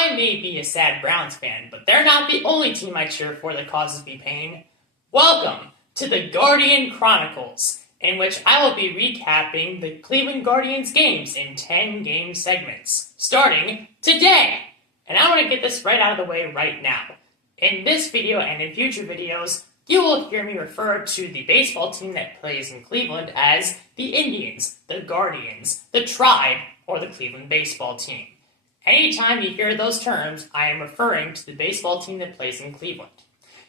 I may be a sad Browns fan, but they're not the only team I cheer for that causes me pain. Welcome to the Guardian Chronicles, in which I will be recapping the Cleveland Guardians games in 10-game segments, starting today. And I want to get this right out of the way right now. In this video and in future videos, you will hear me refer to the baseball team that plays in Cleveland as the Indians, the Guardians, the Tribe, or the Cleveland baseball team. Anytime you hear those terms, I am referring to the baseball team that plays in Cleveland.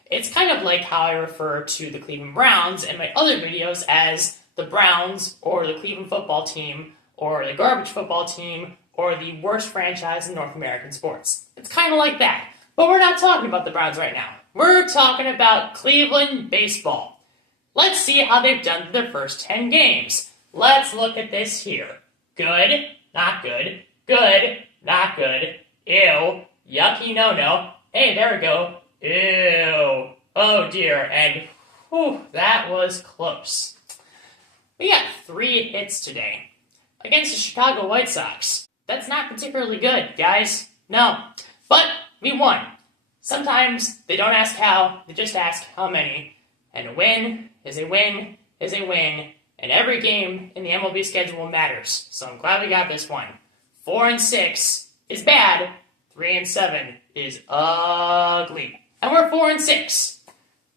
It's kind of like how I refer to the Cleveland Browns in my other videos as the Browns, or the Cleveland football team, or the garbage football team, or the worst franchise in North American sports. It's kind of like that. But we're not talking about the Browns right now. We're talking about Cleveland baseball. Let's see how they've done through their first 10 games. Let's look at this here. Good, not good, good, not good, ew, yucky no-no, hey, there we go, ew, oh dear, and whew, that was close. We got 3 hits today against the Chicago White Sox. That's not particularly good, guys. No, but we won. Sometimes they don't ask how, they just ask how many. And a win is a win is a win, and every game in the MLB schedule matters. So I'm glad we got this one. 4-6 is bad, 3-7 is ugly. And we're 4-6.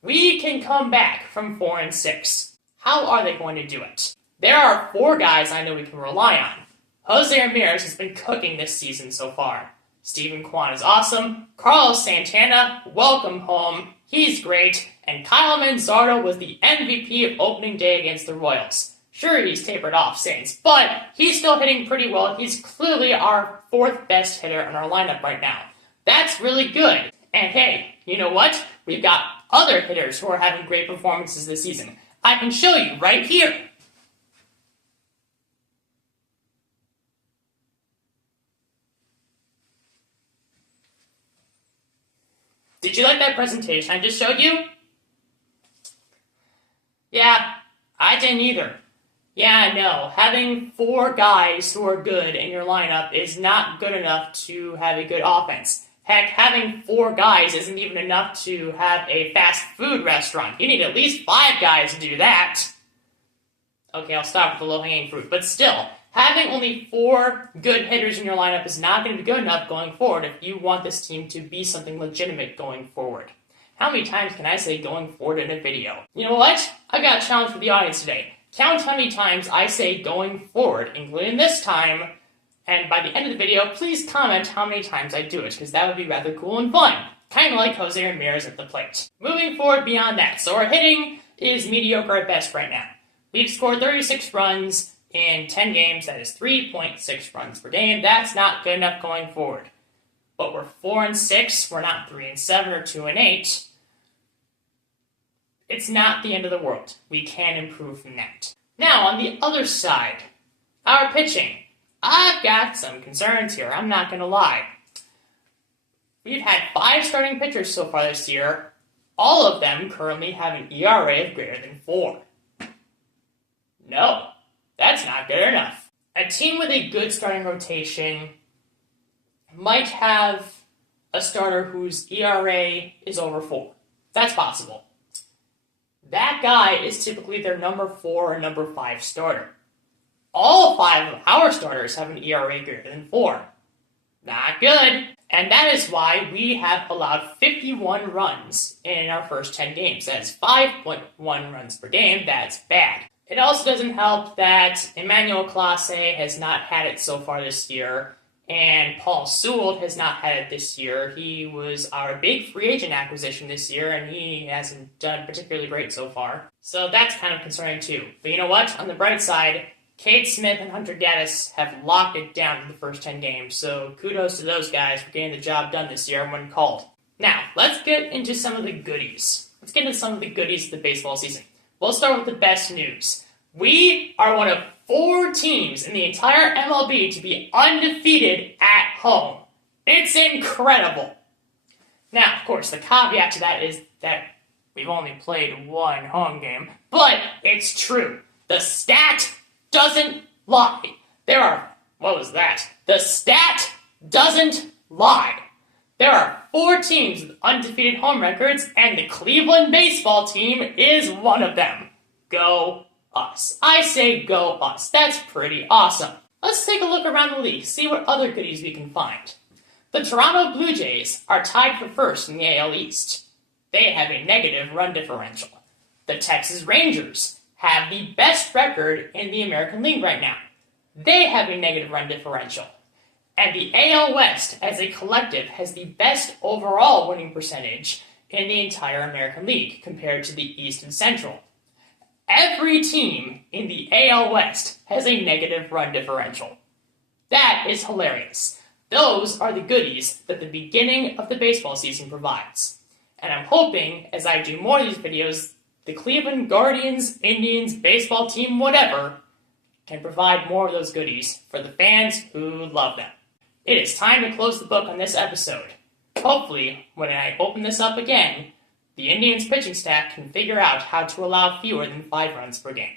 We can come back from 4-6. How are they going to do it? There are 4 guys I know we can rely on. Jose Ramirez has been cooking this season so far. Steven Kwan is awesome. Carlos Santana, welcome home. He's great. And Kyle Manzardo was the MVP of opening day against the Royals. Sure, he's tapered off since, but he's still hitting pretty well. He's clearly our 4th best hitter in our lineup right now. That's really good. And hey, you know what? We've got other hitters who are having great performances this season. I can show you right here. Did you like that presentation I just showed you? Yeah, I didn't either. Yeah, I know. Having 4 guys who are good in your lineup is not good enough to have a good offense. Heck, having 4 guys isn't even enough to have a fast food restaurant. You need at least 5 guys to do that. Okay, I'll stop with the low-hanging fruit. But still, having only 4 good hitters in your lineup is not going to be good enough going forward if you want this team to be something legitimate going forward. How many times can I say going forward in a video? You know what? I got a challenge for the audience today. Count how many times I say going forward, including this time, and by the end of the video, please comment how many times I do it, because that would be rather cool and fun. Kind of like Jose Ramirez at the plate. Moving forward beyond that, so our hitting is mediocre at best right now. We've scored 36 runs in 10 games, that is 3.6 runs per game. That's not good enough going forward. But we're 4-6, we're not 3-7 or 2-8. It's not the end of the world. We can improve from that. Now, on the other side, our pitching. I've got some concerns here, I'm not going to lie. We've had 5 starting pitchers so far this year. All of them currently have an ERA of greater than 4. No, that's not good enough. A team with a good starting rotation might have a starter whose ERA is over 4. That's possible. That guy is typically their number 4 or number 5 starter. All 5 of our starters have an ERA greater than 4. Not good. And that is why we have allowed 51 runs in our first 10 games. That's 5.1 runs per game. That's bad. It also doesn't help that Emmanuel Clase has not had it so far this year, and Paul Sewell has not had it this year. He was our big free agent acquisition this year, and he hasn't done particularly great so far. So that's kind of concerning too. But you know what? On the bright side, Cade Smith and Hunter Gaddis have locked it down for the first 10 games, so kudos to those guys for getting the job done this year when called. Now, let's get into some of the goodies. Let's get into some of the goodies of the baseball season. We'll start with the best news. We are one of 4 teams in the entire MLB to be undefeated at home. It's incredible. Now, of course, the caveat to that is that we've only played 1 home game, but it's true. The stat doesn't lie. What was that? The stat doesn't Lie. There are 4 teams with undefeated home records, and the Cleveland baseball team is one of them. Go us. I say go us. That's pretty awesome. Let's take a look around the league, see what other goodies we can find. The Toronto Blue Jays are tied for first in the AL East. They have a negative run differential. The Texas Rangers have the best record in the American League right now. They have a negative run differential. And the AL West, as a collective, has the best overall winning percentage in the entire American League compared to the East and Central. Every team in the AL West has a negative run differential. That is hilarious. Those are the goodies that the beginning of the baseball season provides. And I'm hoping, as I do more of these videos, the Cleveland Guardians, Indians, baseball team, whatever, can provide more of those goodies for the fans who love them. It is time to close the book on this episode. Hopefully, when I open this up again, the Indians pitching staff can figure out how to allow fewer than 5 runs per game.